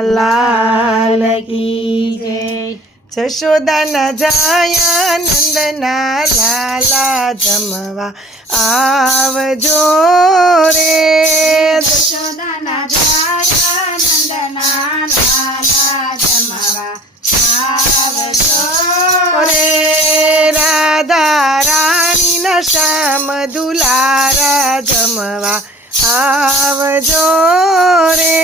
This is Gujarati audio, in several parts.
લાલ કી જય। જશોદાના જાયા નંદના લાલા જમવા આવજો રે। જશોદાના જાયા નંદના લાલા જમવા આવજો રે। રાધા રાણીના શ્યામ દુલારા જમવા આવજો રે।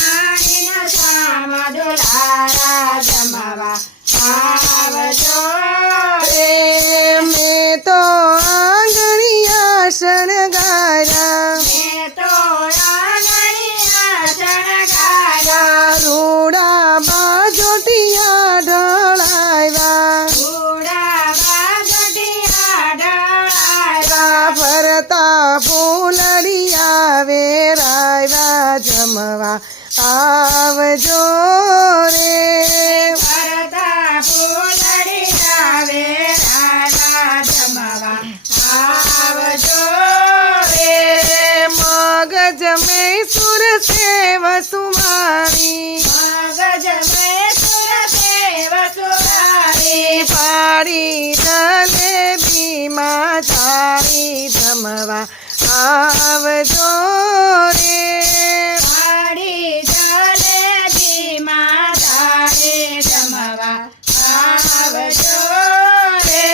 રાણીના શ્યામ દુલારા જમવા આવજો રે। મેં તો આંગણિયા શણગારા મેં તો આંગણિયા શણગાર્યા રૂડા બાજોટિયા ઢળાવ્યા રૂડા બાજોટિયા ઢળાવ્યા ફરતા ફૂલડિયા વેરાવ્યા જમવા આવજો રે। ભરતા ફૂલડિયા વેરાવ્યા જમવા આવજો રે। મગજ મૈસૂર સેવ સુમારી મગજ મૈસૂર સેવ સુરારી પાડી જલેબીમાં ચારી જમવા આવજો રે। પાડી જલેબીમાં તારે જમવા આવજો રે।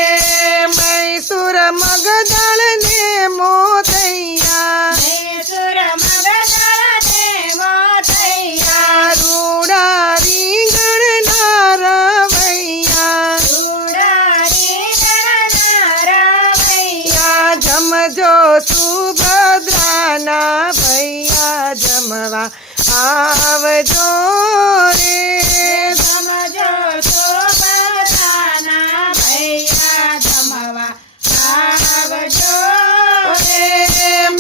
મૈસૂર મગદળ ને મોતૈયા મૈસૂર મગદળ ને મોતૈયા રૂડા રીંગણના રવૈયા રૂડા રીંગણના રવૈયા જમજો સુભદ્રાના ભૈયા જમવા આવજો રે। સમજો શોભતાના ભૈયા જમવા આવજો રે।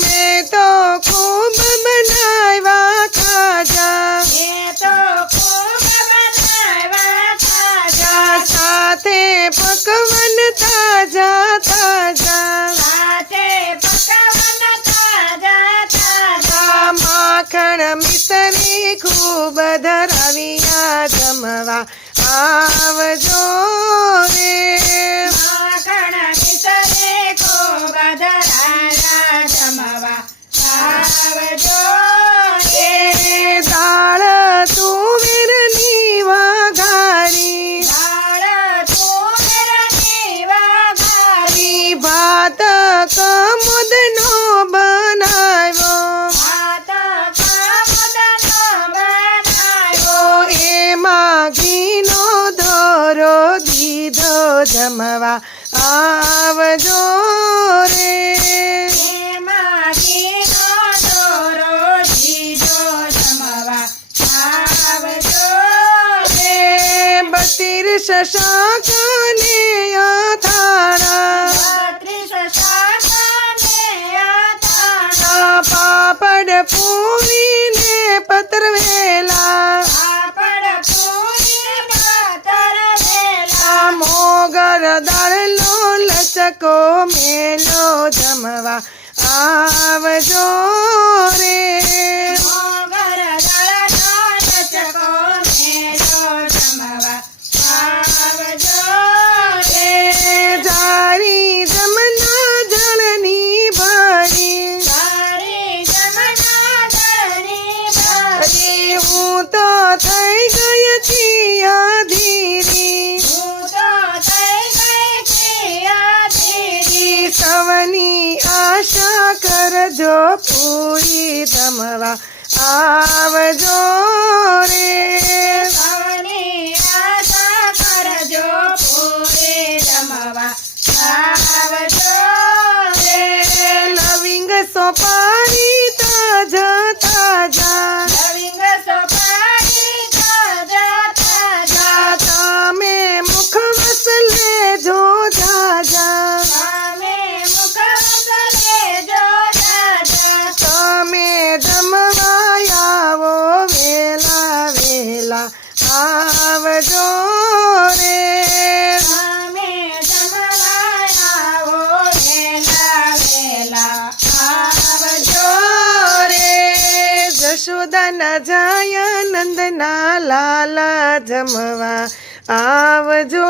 મેં તો ખૂબ બનાવ્યા ખાજા મેં તો ખૂબ બનાવ્યા ખાજા સાથે પકવન તાજા તાજા સાથે પકવન તાજા તાજા માખણ મિસરી ખૂબ ધરાવ્યા જમવા આવજો રે। માખણ મિસરે ખૂબ ધરાયા જમવા આવજો એ દાળ તુવેરની વઘારી દાળ તુવેરની વઘારી ભાત કમોદનો બનાવ્યો ભાત કામદનો બનાવ્યો એમાં ઘીનો ધોરો દીધો જમવા આવજો રે। એમાં ઘીનો દોરો દીધો જમવા આવજો રે। 32 શાકને અથાણા 32 શાકને અથાણા પાપડ પૂરીને પતરવેલા પાપડ પૂરી પાતરવેલા મોગર દાળનો લચકો મેલો જમવા આવજો રે। મોગર દળનો લચકો મેલો જમવા આવજો એ જારી જમના જળની ભરી તારી જમના દળની ભરી હું તો થઈ ગઈ છીએ ધીરી હું તો થઈ ગઈ છીએ સવની આશા કરજો પૂરી જમવા આવજો રે। સૌની આશા કરજો પૂરે જમવા આવજો રે। લવિંગ સોપારી તાજા તાજા લવિંગ સોપારી તાજા તાજા તમે મુખવસ લેજો જાજા તમે મુખવસ લેજો દાદા તમે જમવા આવો વેલા વેલા આવજો રે। તમે જમવા આવો વેલા વેલા આવજો રે। યશોદાના જાય નંદના લાલ જમવા આવજો